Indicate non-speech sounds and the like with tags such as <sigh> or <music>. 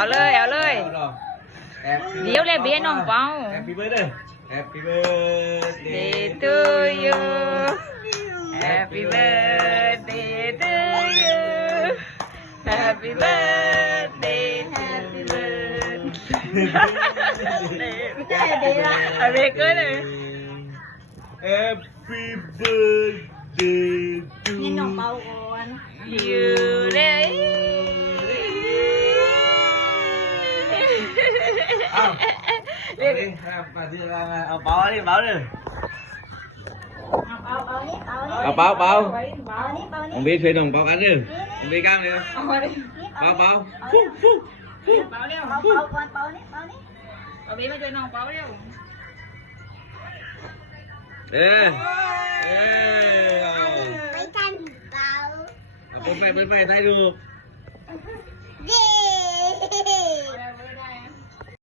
เอาเลยเอาเลย เดี๋ยวเลยเบี้ยน้องเปา แฮปปี้เบิร์ดเด้อแฮปปี้เบิร์ดเด Day ย์ to you Happy birthday to you Happy birthday Happy birthday <laughs> เอาเบเกอร์เลย แฮปปี้เบิร์ดเดย์ทู นี่น้องเบาก่อน อ เอาเปล่าดิเปล่าดิเอาเปล่าเปล่าผมบีช่วยน้องเปล่ากันดิผมบีก้ามดิเปล่าเปล่าฟุ้งฟุ้งฟุ้งเปล่าเร็วเปล่าก่อนเปล่านี่เปล่านี่ผมบีมาช่วยน้องเปล่าเร็วเอ๊ะเอ๊ะไปกันเปล่าไปไปไปไปได้ดู